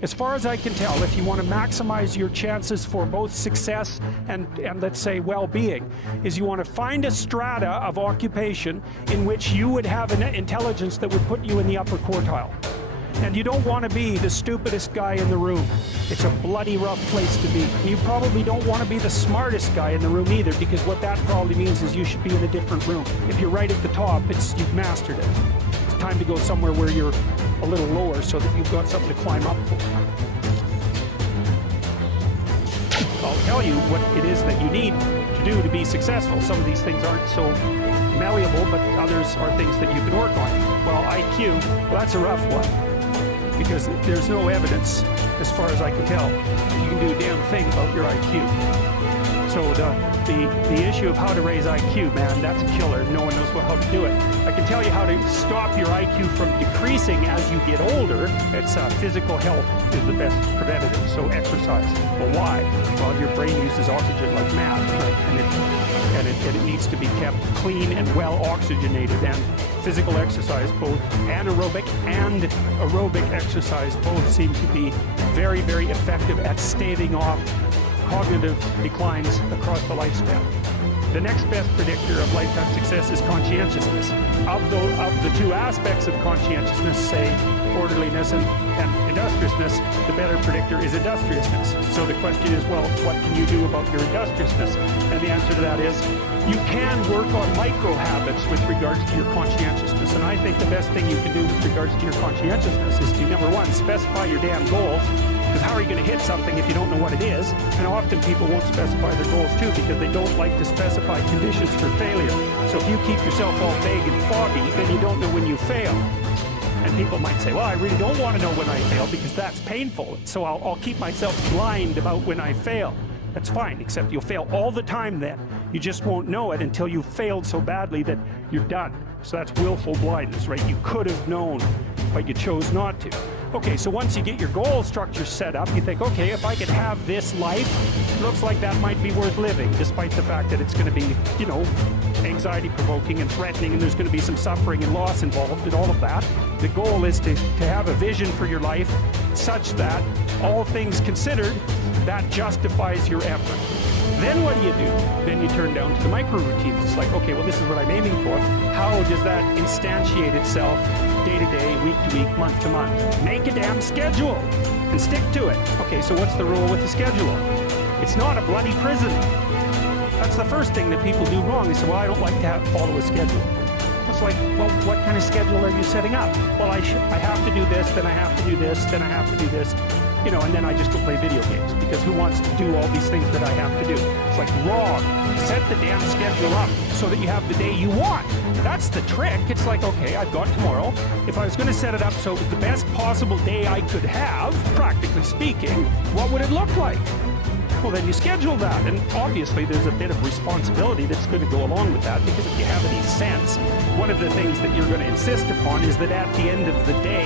As far as I can tell, if you want to maximize your chances for both success and let's say well-being, is you want to find a strata of occupation in which you would have an intelligence that would put you in the upper quartile. And you don't want to be the stupidest guy in the room. It's a bloody rough place to be. You probably don't want to be the smartest guy in the room either, because what that probably means is you should be in a different room. If you're right at the top, you've mastered it. It's time to go somewhere where you're a little lower so that you've got something to climb up for. I'll tell you what it is that you need to do to be successful. Some of these things aren't so malleable, but others are things that you can work on. Well, IQ, well, that's a rough one, because there's no evidence, as far as I can tell, that you can do a damn thing about your IQ. So the issue of how to raise IQ, man, that's a killer. No one knows how to do it. I can tell you how to stop your IQ from decreasing as you get older. It's physical health is the best preventative, so exercise. Well, why? Well, your brain uses oxygen like mad, right? And it needs to be kept clean and well oxygenated, and physical exercise, both anaerobic and aerobic exercise, both seem to be very, very effective at staving off cognitive declines across the lifespan. The next best predictor of lifetime success is conscientiousness. Of the two aspects of conscientiousness, say orderliness and industriousness, the better predictor is industriousness. So the question is, well, what can you do about your industriousness? And the answer to that is, you can work on micro habits with regards to your conscientiousness. And I think the best thing you can do with regards to your conscientiousness is to, number one, specify your damn goals. Because how are you going to hit something if you don't know what it is? And often people won't specify their goals too, because they don't like to specify conditions for failure. So if you keep yourself all vague and foggy, then you don't know when you fail. And people might say, well, I really don't want to know when I fail because that's painful. So I'll keep myself blind about when I fail. That's fine, except you'll fail all the time then. You just won't know it until you've failed so badly that you're done. So that's willful blindness, right? You could have known, but you chose not to. Okay, so once you get your goal structure set up, you think, okay, if I could have this life, it looks like that might be worth living, despite the fact that it's going to be, you know, anxiety-provoking and threatening, and there's going to be some suffering and loss involved and all of that. The goal is to have a vision for your life such that, all things considered, that justifies your effort. Then what do? Then you turn down to the micro routines. It's like, okay, well, this is what I'm aiming for. How does that instantiate itself day to day, week to week, month to month? Make a damn schedule and stick to it. Okay, so what's the rule with the schedule? It's not a bloody prison. That's the first thing that people do wrong. They say, well, I don't like to follow a schedule. It's like, well, what kind of schedule are you setting up? Well, I have to do this, then I have to do this, then I have to do this. You know, and then I just go play video games, because who wants to do all these things that I have to do? It's like, wrong. Set the damn schedule up so that you have the day you want. That's the trick. It's like, okay, I've got tomorrow. If I was going to set it up so it was the best possible day I could have, practically speaking, what would it look like? Well, then you schedule that, and obviously there's a bit of responsibility that's going to go along with that, because if you have any sense, one of the things that you're going to insist upon is that at the end of the day,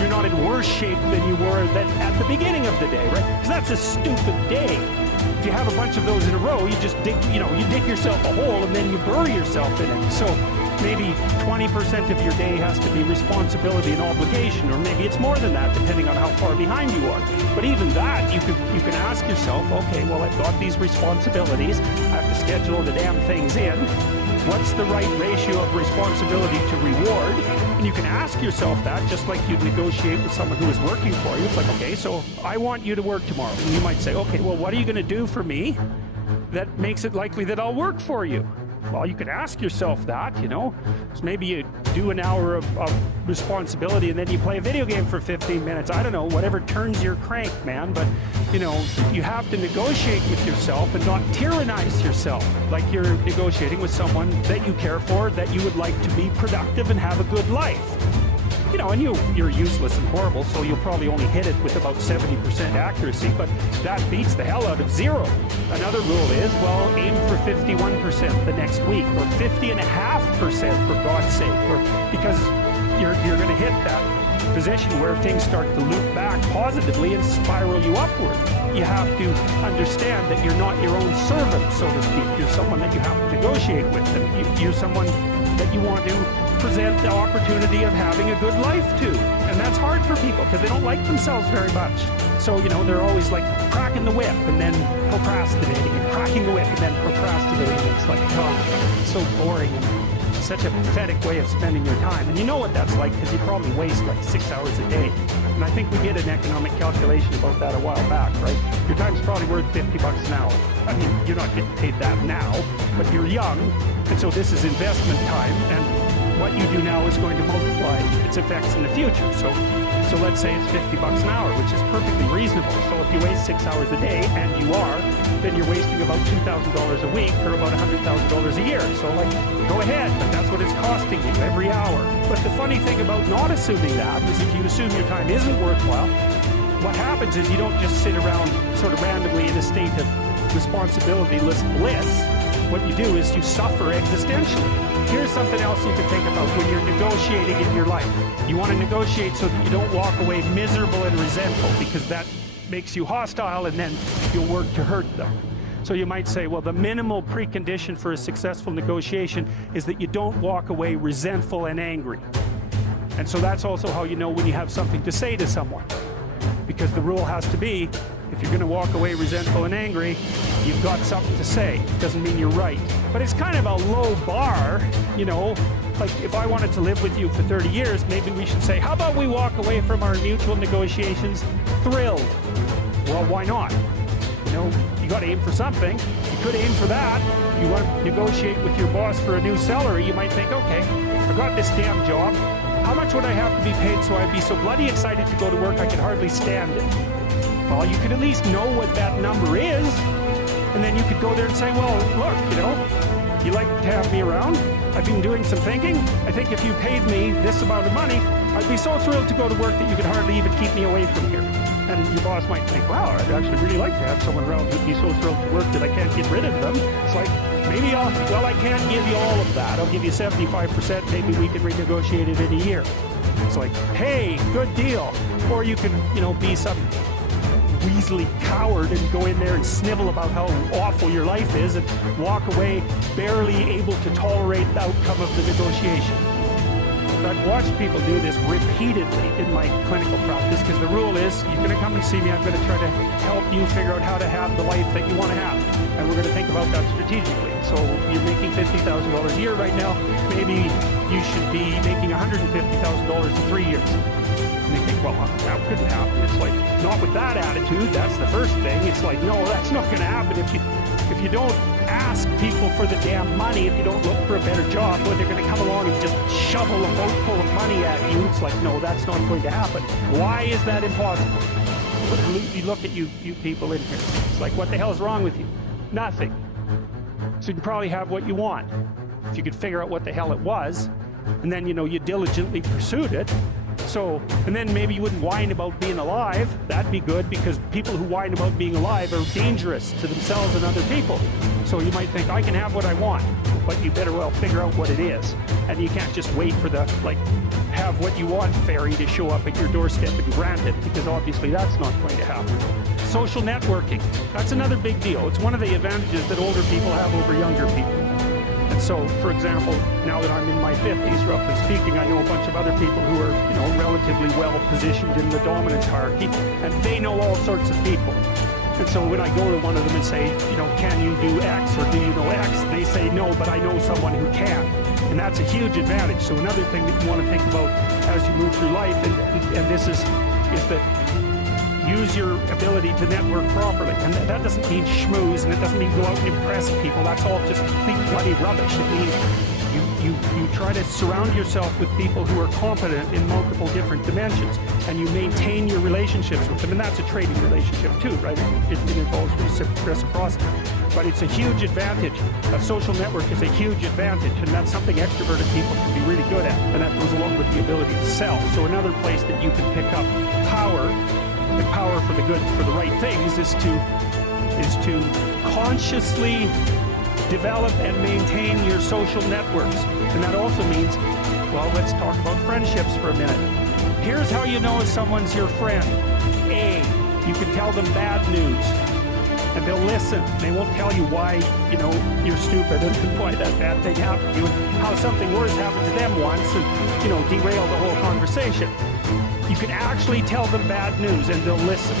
you're not in worse shape than you were at the beginning of the day, right? Because that's a stupid day. If you have a bunch of those in a row, you just dig, you dig yourself a hole and then you bury yourself in it. So maybe 20% of your day has to be responsibility and obligation, or maybe it's more than that, depending on how far behind you are. But even that, you can ask yourself, okay, well, I've got these responsibilities, I have to schedule the damn things in. What's the right ratio of responsibility to reward? And you can ask yourself that, just like you'd negotiate with someone who is working for you. It's like, okay, so I want you to work tomorrow. And you might say, okay, well, what are you going to do for me that makes it likely that I'll work for you? Well, you could ask yourself that, So maybe you do an hour of responsibility and then you play a video game for 15 minutes. I don't know, whatever turns your crank, man. But, you have to negotiate with yourself and not tyrannize yourself like you're negotiating with someone that you care for, that you would like to be productive and have a good life. And you're useless and horrible, so you'll probably only hit it with about 70% accuracy, but that beats the hell out of zero. Another rule is, well, aim for 51% the next week, or 50.5% for God's sake, or because you're going to hit that position where things start to loop back positively and spiral you upward. You have to understand that you're not your own servant, so to speak. You're someone that you have to negotiate with, and you're someone that you want to present the opportunity of having a good life to. And that's hard for people because they don't like themselves very much. So, they're always like cracking the whip and then procrastinating, and cracking the whip and then procrastinating. It's like, oh, it's so boring and such a pathetic way of spending your time. And you know what that's like because you probably waste like 6 hours a day. And I think we did an economic calculation about that a while back, right? Your time's probably worth $50 an hour. I mean, you're not getting paid that now, but you're young, and so this is investment time, and what you do now is going to multiply its effects in the future. So let's say it's $50 an hour, which is perfectly reasonable. So if you waste 6 hours a day, and you are, then you're wasting about $2,000 a week, or about $100,000 a year. So go ahead, but that's what it's costing you every hour. But the funny thing about not assuming that is if you assume your time isn't worthwhile, what happens is you don't just sit around sort of randomly in a state of responsibility-less bliss. What you do is you suffer existentially. Here's something else you can think about when you're negotiating in your life. You want to negotiate so that you don't walk away miserable and resentful, because that makes you hostile and then you'll work to hurt them. So you might say, well, the minimal precondition for a successful negotiation is that you don't walk away resentful and angry. And so that's also how you know when you have something to say to someone. Because the rule has to be, if you're going to walk away resentful and angry, you've got something to say. It doesn't mean you're right. But it's kind of a low bar, like if I wanted to live with you for 30 years, maybe we should say, how about we walk away from our mutual negotiations thrilled? Well, why not? You got to aim for something. You could aim for that. You want to negotiate with your boss for a new salary, you might think, okay, I got this damn job. How much would I have to be paid so I'd be so bloody excited to go to work I could hardly stand it? Well, you could at least know what that number is, and then you could go there and say, well, look, you like to have me around. I've been doing some thinking. I think if you paid me this amount of money, I'd be so thrilled to go to work that you could hardly even keep me away from here. And your boss might think, wow, I'd actually really like to have someone around who'd be so thrilled to work that I can't get rid of them. It's like, maybe I can't give you all of that. I'll give you 75%. Maybe we can renegotiate it in a year. It's like, hey, good deal. Or you can, be some weaselly coward and go in there and snivel about how awful your life is and walk away barely able to tolerate the outcome of the negotiation. I've watched people do this repeatedly in my clinical practice, because the rule is, you're going to come and see me, I'm going to try to help you figure out how to have the life that you want to have. And we're going to think about that strategically. So you're making $50,000 a year right now, maybe you should be making $150,000 in 3 years. And they think, well, that couldn't happen. It's like, not with that attitude, that's the first thing. It's like, no, that's not going to happen if you don't ask people for the damn money, if you don't look for a better job, but they're going to come along and just shovel a boat full of money at you. It's like, no, that's not going to happen. Why is that impossible? You look at you people in here. It's like, what the hell is wrong with you? Nothing. So you can probably have what you want. If you could figure out what the hell it was, and then, you diligently pursued it. So, and then maybe you wouldn't whine about being alive. That'd be good, because people who whine about being alive are dangerous to themselves and other people. So you might think, I can have what I want, but you better well figure out what it is. And you can't just wait for the, have what you want fairy to show up at your doorstep and grant it, because obviously that's not going to happen. Social networking, that's another big deal. It's one of the advantages that older people have over younger people. And so, for example, now that I'm in my 50s, roughly speaking, I know a bunch of other people who are, relatively well positioned in the dominance hierarchy, and they know all sorts of people. And so when I go to one of them and say, can you do X, or do you know X? They say, no, but I know someone who can. And that's a huge advantage. So another thing that you want to think about as you move through life, and this is that use your ability to network properly. And that doesn't mean schmooze, and it doesn't mean go out and impress people. That's all just complete bloody rubbish. It means you try to surround yourself with people who are competent in multiple different dimensions, and you maintain your relationships with them. And that's a trading relationship too, right? It involves reciprocity. But it's a huge advantage. A social network is a huge advantage, and that's something extroverted people can be really good at. And that goes along with the ability to sell. So another place that you can pick up power, and power for the good, for the right things, is to consciously develop and maintain your social networks. And that also means, well, let's talk about friendships for a minute. Here's how you know if someone's your friend. A, you can tell them bad news, and they'll listen. They won't tell you why, you're stupid and why that bad thing happened to you, and how something worse happened to them once, and, derail the whole conversation. You can actually tell them bad news and they'll listen.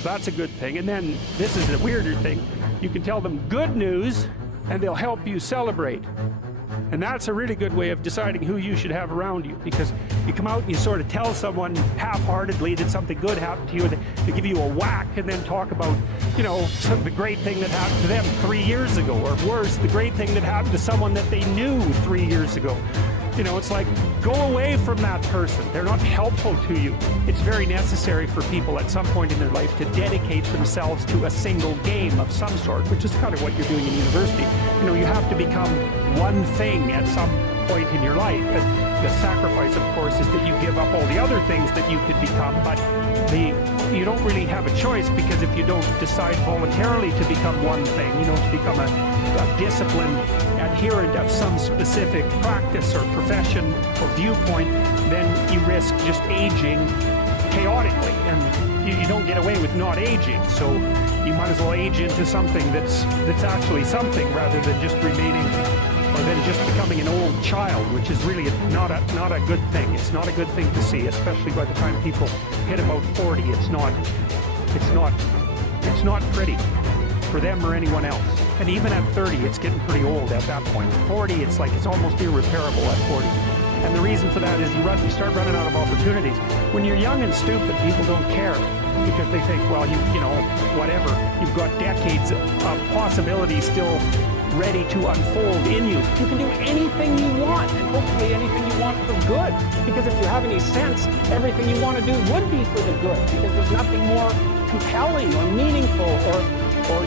So that's a good thing. And then this is a weirder thing. You can tell them good news and they'll help you celebrate. And that's a really good way of deciding who you should have around you, because you come out and you sort of tell someone half-heartedly that something good happened to you, and they give you a whack and then talk about, the great thing that happened to them 3 years ago, or worse, the great thing that happened to someone that they knew 3 years ago. It's like, go away from that person. They're not helpful to you. It's very necessary for people at some point in their life to dedicate themselves to a single game of some sort, which is kind of what you're doing in university. You have to become one thing at some point in your life. And the sacrifice, of course, is that you give up all the other things that you could become, but you don't really have a choice, because if you don't decide voluntarily to become one thing, to become a disciplined adherent of some specific practice or profession or viewpoint, then you risk just aging chaotically, and you don't get away with not aging. So you might as well age into something that's actually something, rather than just remaining, or then just becoming an old child, which is really not a good thing. It's not a good thing to see, especially by the time people hit about 40. It's not pretty for them or anyone else. And even at 30, it's getting pretty old at that point. 40, it's almost irreparable at 40. And the reason for that is you start running out of opportunities. When you're young and stupid, people don't care, because they think, well, whatever. You've got decades of possibilities still ready to unfold in you. You can do anything you want, and hopefully anything you want for good. Because if you have any sense, everything you want to do would be for the good, because there's nothing more compelling or meaningful or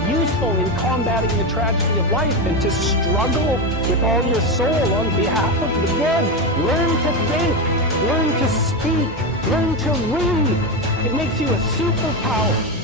useful in combating the tragedy of life than to struggle with all your soul on behalf of the good. Learn to think, learn to speak, learn to read. It makes you a superpower.